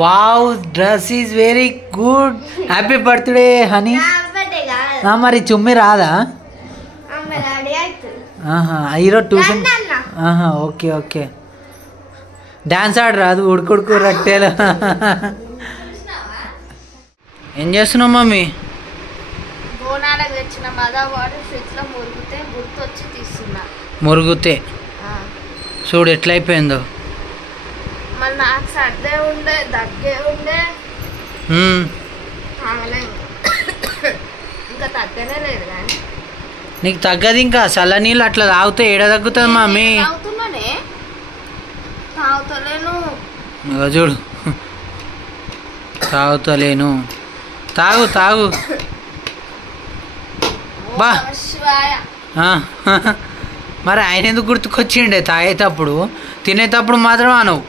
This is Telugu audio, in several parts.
Wow dress is very good. Happy birthday honey. మరి చుమ్మి రాదా? ఈరోజు ట్యూషన్. Okay okay. డాన్స్ ఆడరాదు ఉడుకుడుకు రట్టేలా. ఏం చేస్తున్నావు మమ్మీ? బోనాలకు తెచ్చిన మదా వాటర్ ఫ్రిడ్జ్ లో మురుగుతే గుర్తొచ్చి తీస్తున్నా. మురుగుతే చూడు ఎట్లయిపోయిందో. మళ్ళీ నాకు సర్దే ఉండే దగ్గే ఉండే ఇంకా తగ్గనే లేదు కానీ. నీకు తగ్గదు ఇంకా చల్ల నీళ్ళు అట్లా తాగితే ఏడ తగ్గుతుంది మమ్మీ? తాగుతున్నానే తాగుతలేను. చూడు తాగుతలేను. తాగు తాగు బా. మరి ఆయన ఎందుకు గుర్తుకొచ్చిండే? తాగేటప్పుడు తినేటప్పుడు మాత్రం అనవు.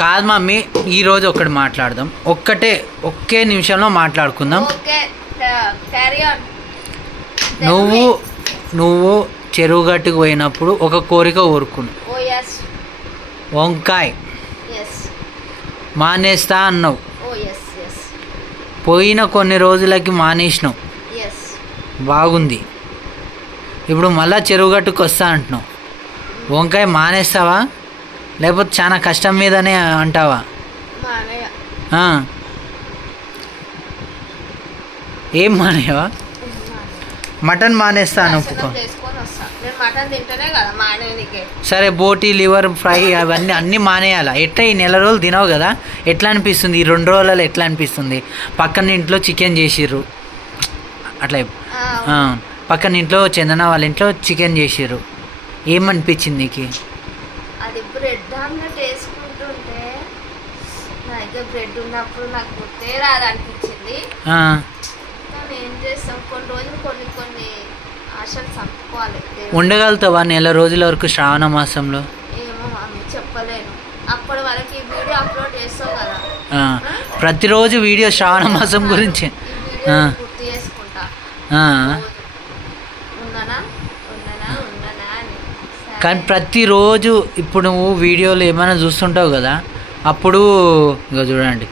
కాదు మమ్మీ, ఈరోజు ఒకటి మాట్లాడదాం. ఒకే నిమిషంలో మాట్లాడుకుందాం. నువ్వు చెరువు గట్టుకు పోయినప్పుడు ఒక కోరిక కోరుకున్నావు. వంకాయ మానేస్తా అన్నావు. పోయిన కొన్ని రోజులకి మానేసినావు. బాగుంది. ఇప్పుడు మళ్ళా చెరువు గట్టుకు వస్తా అంటున్నావు. వంకాయ మానేస్తావా లేకపోతే చాలా కష్టం మీదనే అంటావా? ఏం మానేవా? మటన్ మానేస్తాను ఒప్పుకో. సరే బోటి లివర్ ఫ్రై అవన్నీ అన్నీ మానేయాలా? ఎట్లా ఈ నెల రోజులు తినవు కదా, ఎట్లా అనిపిస్తుంది? ఈ 2 రోజులలో ఎట్లా అనిపిస్తుంది? పక్కన ఇంట్లో చికెన్ చేసిర్రు అట్లా, పక్కన ఇంట్లో చందన వాళ్ళ ఇంట్లో చికెన్ చేసిర్రు, ఏమనిపించింది నీకు? అది బ్రెడ్ ఆమ్లెట్ వేసుకుంటుంటే నా దగ్గర బ్రెడ్ ఉన్నప్పుడు నాకు గుర్తే రాదనిపించింది. ఏం చేస్తాం, కొన్ని రోజులు కొన్ని ఆశలు చంపుకోవాలి. ఉండగలుగుతావా నెల రోజుల వరకు శ్రావణ మాసంలో? ఏమో మమ్మీ చెప్పలేను. అప్పటి వరకు ఈ వీడియో అప్లోడ్ చేస్తావు కదా, ప్రతిరోజు వీడియో శ్రావణ మాసం గురించి గుర్తు చేసుకుంటా. కానీ ప్రతిరోజు ఇప్పుడు నువ్వు వీడియోలు ఏమైనా చూస్తుంటావు కదా, అప్పుడు ఇక చూడండి,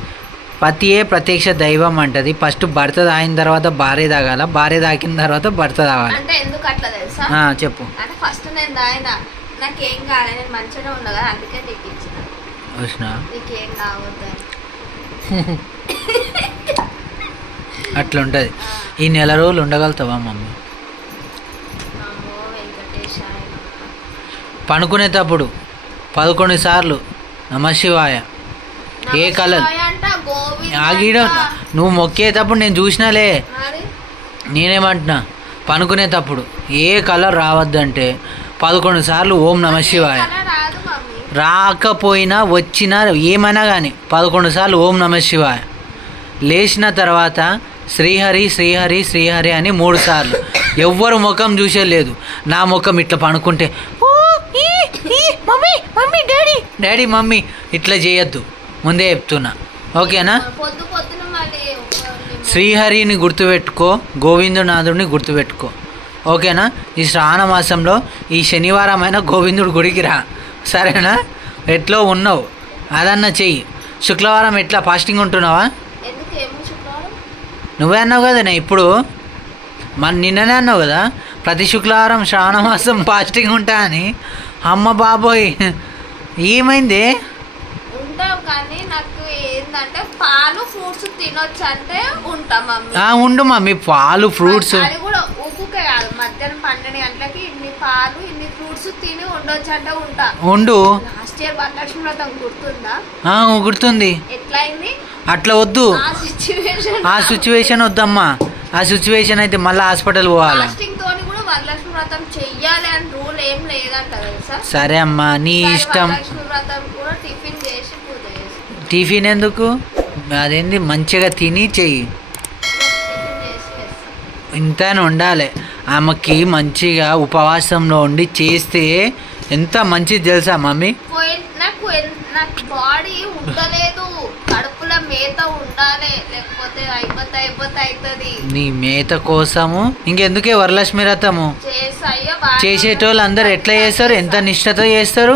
పతియే ప్రత్యక్ష దైవం అంటది. ఫస్ట్ భర్త తాగిన తర్వాత భార్య తాగాల, భార్య తాగిన తర్వాత భర్త తాగాలి. అంటే ఎందుకు అట్లా తెలుసా? చెప్పు. అంటే ఫస్ట్ నేను తాగినా, నాకేం కాలే, నేను మంచిగా ఉన్నా కదా, అందుకే నీకు ఇచ్చిన. నీకేం కావద్దని అట్లా ఉంటుంది. ఈ నెల రోజులు ఉండగలుగుతావా మమ్మీ? పనుకునేటప్పుడు 11 సార్లు నమశివాయ. ఏ కలర్ ఆగిడ నువ్వు మొక్కేటప్పుడు నేను చూసినాలే. నేనేమంటున్నా, పనుకునేటప్పుడు ఏ కలర్ రావద్దంటే 11 సార్లు ఓం నమశివాయ. రాకపోయినా వచ్చినా ఏమైనా కానీ 11 సార్లు ఓం నమశివాయ. లేచిన తర్వాత శ్రీహరి శ్రీహరి శ్రీహరి అని 3 సార్లు. ఎవ్వరు ముఖం చూసే లేదు. నా ముఖం ఇట్లా పనుకుంటే mummy mummy daddy daddy mummy ఇట్లా చేయొద్దు, ముందే చెప్తున్నా, ఓకేనా? శ్రీహరిని గుర్తుపెట్టుకో, గోవిందనాథుడిని గుర్తుపెట్టుకో, ఓకేనా? ఈ శ్రావణ మాసంలో ఈ శనివారం అయినా గోవిందుడి గుడికి రా, సరేనా? ఎట్లో ఉన్నావు అదన్నా చెయ్యి. శుక్రవారం ఎట్లా ఫాస్టింగ్ ఉంటున్నావా? నువ్వే అన్నావు కదా, నేను ఇప్పుడు నిన్ననే అన్నావు కదా ప్రతి శుక్రవారం శ్రావణ మాసం ఫాస్టింగ్ ఉంటా అని. అమ్మ బాబోయ్ ఏమైంది? ఉంటాం కానీ నాకు ఏంటంటే పాలు ఫ్రూట్స్ తినొచ్చు అంటే ఉంటా మమ్మీ. ఉండు మమ్మీ, పాలు ఫ్రూట్స్ అది కూడా ఊకే కాదు, మధ్యాహ్నం 12 గంటలకి ఇన్ని పాలు ఇన్ని ఫ్రూట్స్ తిని ఉండొచ్చు అంటే ఉంటా. ఉండు. లాస్ట్ ఇయర్ వరలక్ష్మి వ్రతం గుర్తుందా? గుర్తుంది. ఎట్లయింది? అట్లా వద్దు, ఆ సిచ్యువేషన్ వద్దమ్మా. ఆ సిచ్యువేషన్ అయితే మళ్ళీ హాస్పిటల్ పోవాలి. వరలక్ష్మి వ్రతం చెయ్యాలి అని రూల్ ఏం లేదంట తెలుసా? సరే అమ్మా నీ ఇష్టం. వరలక్ష్మి వ్రతం కూడా టిఫిన్ చేసి పూజ చేసి. టిఫిన్ ఎందుకు? అదేంది మంచిగా తిని చెయ్యి, ఇంతనే ఉండాలి. ఆమెకి మంచిగా ఉపవాసంలో ఉండి చేస్తే ఎంత మంచిది తెలుసా మమ్మీ? నాకు బాడీ ఉండలేదు, కడుపులో మేత ఉండాలి, లేకపోతే అయిపోతుంది. నీ మేత కోసము ఇంకెందుకే వరలక్ష్మి వ్రతము చేసేటోళ్ళు అందరు ఎట్లా చేస్తారు, ఎంత నిష్ఠతో చేస్తారు.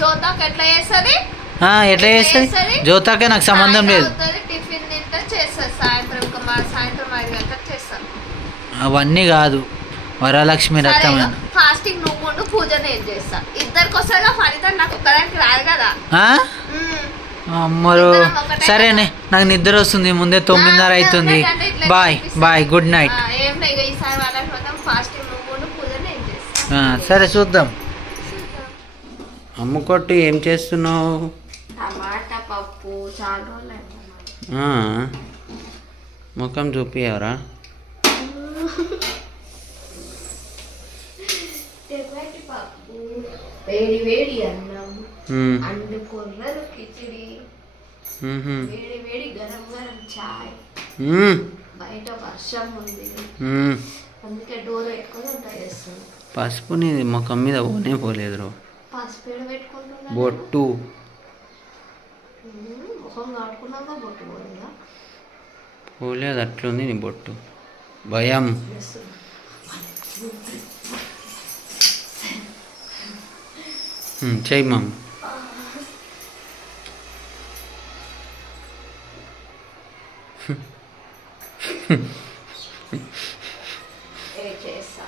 జ్యోతక్ ఎట్లా చేస్తుంది ఎట్లా చేస్తుంది జ్యోతకే నాకు సంబంధం లేదు. టిఫిన్ తింటే చేస్తారు సాయంత్రం 5 గంటలకు చేస్తారు. అవన్నీ కాదు వరలక్ష్మి రథం ఫాస్టింగ్ నువ్వు ఉండు పూజ నేను చేస్తా. ఇద్దరికి వస్తుందా ఫలితం, నాకు ఒక్కదానికి రాదు కదా. అమ్మరు సరేనే నాకు నిద్ర వస్తుంది, ముందే 9:30 అవుతుంది. Bye bye good night. ఏం లేదు ఈసారి వరలక్ష్మి ఫాస్టింగ్ నువ్వు ఉండు పూజ నేను చేస్తా. సరే చూద్దాం. అమ్ముకొట్టు ఏం చేస్తున్నావు? టమాటా పప్పు చాలా రోజులు ముఖం చూపియవరా? పప్పు వేడి వేడి అన్నం అండు కొర్రలు కిచిడి వేడి వేడి గరం గరం చాయ్. బయట వర్షం ఉంది అందుకే డోర్ పెట్టుకొని అంత చేస్తుంది. పసుపు నీ ముఖం మీద పోనే పోలేదు. పసుపు పెట్టుకుంటున్నా బొట్టు ముఖం కాడుకున్నాక బొట్టు పోలేదా? పోలేదు అట్లుంది నీ బొట్టు. భయం చెయ్యి మమ్మ. చేస్తా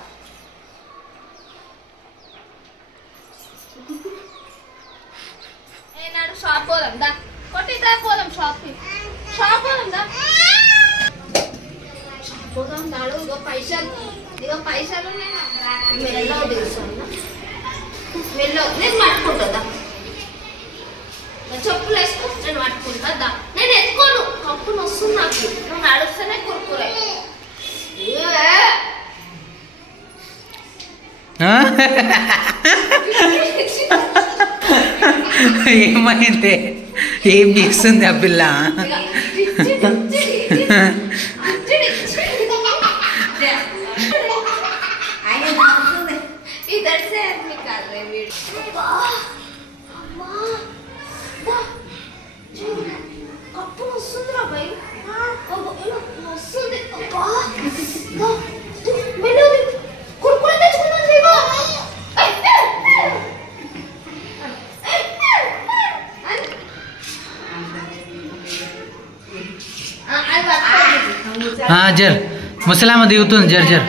నాడు షాప్ పోదాం దా కొట్టిద్దా పోదాం షాప్ పోదాం దా పోదాం నాడు. ఇగో పైసలు మెల్లో తెలుసు మెల్లో నేను పట్టుకుంటుందా చెప్పులు వేసుకో నేను పట్టుకుంటా. నేను ఎత్తుకోను కప్పును వస్తుంది నాకు, నువ్వు నడుస్తేనే కురుకురే. ఏమైంది? ఏం చేస్తుంది ఆ పిల్ల? కప్పును వస్తుందిరా భయ్ వస్తుంది. కురుకురే తెచ్చుకున్నాను. జర్ ముసలామ దిగుతుంది జర్ జర్.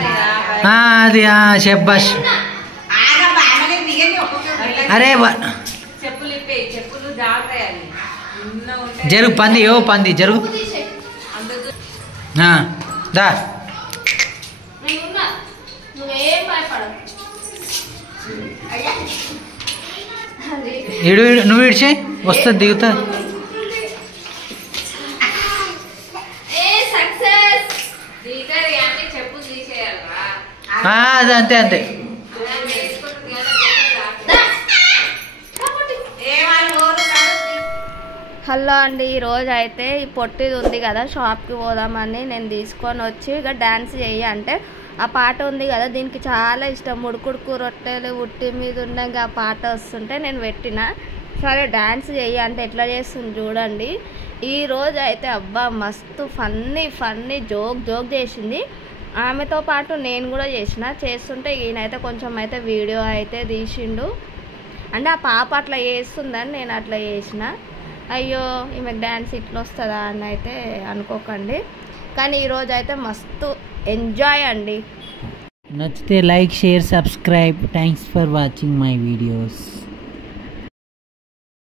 అది షెబ్బాష్. అరే జరుగు పంది పంది జరుగు దా. నువ్వు ఇడిచే వస్తుంది దిగుతా. అది అంతే అంతే. హలో అండి, ఈరోజు అయితే ఈ పొట్టిది ఉంది కదా షాప్కి పోదామని నేను తీసుకొని వచ్చి ఇక డ్యాన్స్ చెయ్యి అంటే ఆ పాట ఉంది కదా దీనికి చాలా ఇష్టం. ఉడుకుడుకు రొట్టెలు ఉట్టి మీద ఉన్నాక ఆ పాట వస్తుంటే నేను పెట్టిన. సరే డ్యాన్స్ చెయ్యి అంటే ఎట్లా చేస్తుంది చూడండి. ఈరోజు అయితే అబ్బా మస్తు ఫన్నీ జోక్ చేసింది. ఆమెతో పాటు నేను కూడా చేస్తుంటే ఈయనైతే కొంచెం అయితే వీడియో అయితే తీసిండు. అంటే ఆ పాప అట్లా చేస్తుందని నేను అట్లా చేసిన. అయ్యో ఈమెకు డ్యాన్స్ ఇట్లా వస్తుందా అని అయితే అనుకోకండి. కానీ ఈరోజు అయితే మస్తు ఎంజాయ్ అండి. నచ్చితే like share subscribe. Thanks for watching my videos.